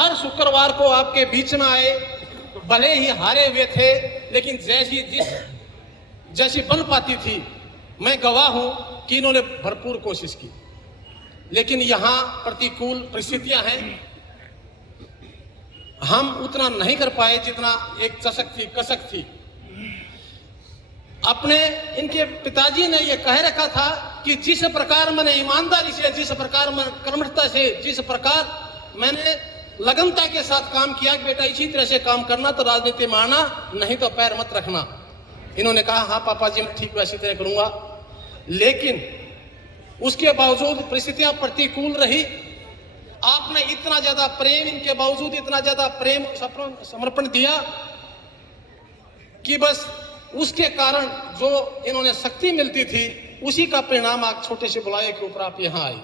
हर शुक्रवार को आपके बीच में आए, भले ही हारे हुए थे, लेकिन जैसी बन पाती थी, मैं गवाह हूं कि इन्होंने भरपूर कोशिश की। लेकिन यहां प्रतिकूल परिस्थितियां हैं, हम उतना नहीं कर पाए जितना एक चसक थी, कसक थी। अपने इनके पिताजी ने यह कह रखा था कि जिस प्रकार मैंने ईमानदारी से, जिस प्रकार मैं कर्मठता से, जिस प्रकार मैंने लगनता के साथ काम किया कि बेटा इसी तरह से काम करना तो राजनीति में आना, नहीं तो पैर मत रखना। इन्होंने कहा हाँ पापा जी मैं ठीक वैसी तरह करूंगा। लेकिन उसके बावजूद परिस्थितियां प्रतिकूल रही। आपने इतना ज्यादा प्रेम, इनके बावजूद इतना ज्यादा प्रेम समर्पण दिया कि बस उसके कारण जो इन्होंने शक्ति मिलती थी, उसी का परिणाम आप छोटे से बुलाए के ऊपर आप यहां आए।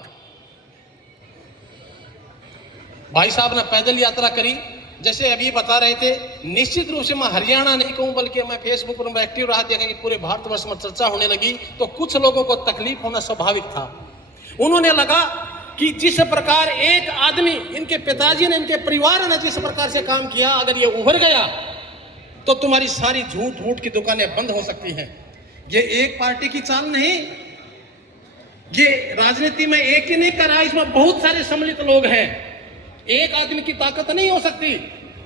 भाई साहब ने पैदल यात्रा करी, जैसे अभी बता रहे थे। निश्चित रूप से मैं हरियाणा नहीं कहूं, बल्कि मैं फेसबुक पर एक्टिव रहा, देखा कि पूरे भारतवर्ष में चर्चा होने लगी, तो कुछ लोगों को तकलीफ होना स्वाभाविक था। उन्होंने लगा कि जिस प्रकार एक आदमी, इनके पिताजी ने, इनके परिवार ने जिस प्रकार से काम किया, अगर ये उभर गया तो तुम्हारी सारी झूठ मूठ की दुकानें बंद हो सकती हैं। ये एक पार्टी की चाल नहीं, ये राजनीति में एक ही नहीं कर रहा, इसमें बहुत सारे सम्मिलित लोग हैं। एक आदमी की ताकत नहीं हो सकती।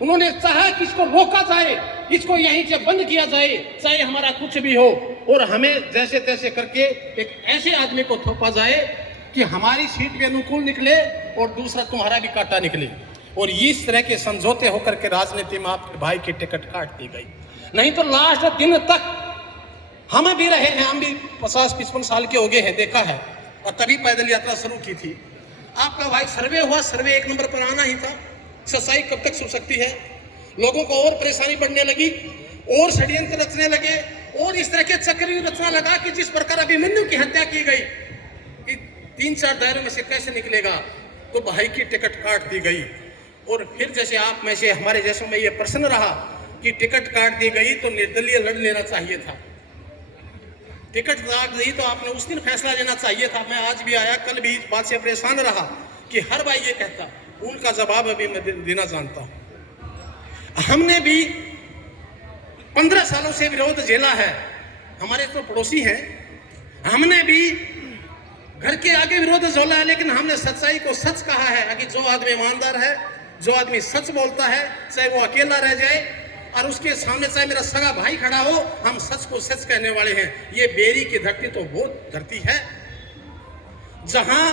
उन्होंने चाहा कि इसको रोका जाए, इसको यहीं से बंद किया जाए, चाहे हमारा कुछ भी हो, और हमें जैसे तैसे करके एक ऐसे आदमी को थोपा जाए कि हमारी सीट के अनुकूल निकले और दूसरा तुम्हारा भी काटा निकले। और इस तरह के समझौते होकर के राजनीति में आपके भाई की टिकट काट दी गई। नहीं तो लास्ट दिन तक हम भी रहे हैं, हम भी 50-55 साल के हो गए हैं, देखा है, और तभी पैदल यात्रा शुरू की थी। आपका भाई सर्वे हुआ, सर्वे एक नंबर पर आना ही था। सच्चाई कब तक छुप सकती है? लोगों को और परेशानी बढ़ने लगी, और षड्यंत्र रचने लगे, और इस तरह के चक्र रचना लगा कि जिस प्रकार अभिमन्यु की हत्या की गई कि 3-4 दायरों में से कैसे निकलेगा, तो भाई की टिकट काट दी गई। और फिर जैसे आप में से, हमारे जैसों में ये प्रश्न रहा कि टिकट काट दी गई तो निर्दलीय लड़ लेना चाहिए था। टिकट काट दी तो आपने उस दिन फैसला लेना चाहिए था। मैं आज भी आया, कल भी इस बात से परेशान रहा कि हर भाई ये कहता, उनका जवाब अभी मैं देना जानता हूं। हमने भी 15 सालों से विरोध झेला है, हमारे तो पड़ोसी हैं। हमने भी घर के आगे विरोध झेला है, लेकिन हमने सच्चाई को सच कहा है कि जो आदमी ईमानदार है, जो आदमी सच बोलता है, चाहे वो अकेला रह जाए और उसके सामने चाहे मेरा सगा भाई खड़ा हो, हम सच को सच कहने वाले हैं। ये बेरी की धरती तो वो धरती है जहां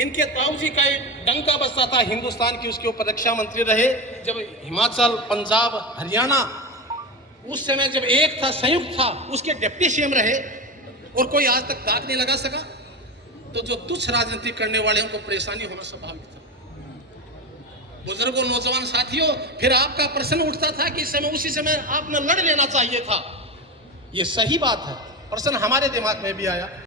इनके ताऊ जी का एक डंका बजता था हिंदुस्तान की, उसके ऊपर रक्षा मंत्री रहे। जब हिमाचल, पंजाब, हरियाणा उस समय जब एक था, संयुक्त था, उसके डिप्टी सीएम रहे, और कोई आज तक दाग नहीं लगा सका। तो जो तुच्छ राजनीति करने वाले उनको परेशानी होना स्वाभाविक था। बुजुर्गों, नौजवान साथियों, फिर आपका प्रश्न उठता था कि उसी समय आपने लड़ लेना चाहिए था। ये सही बात है, प्रश्न हमारे दिमाग में भी आया।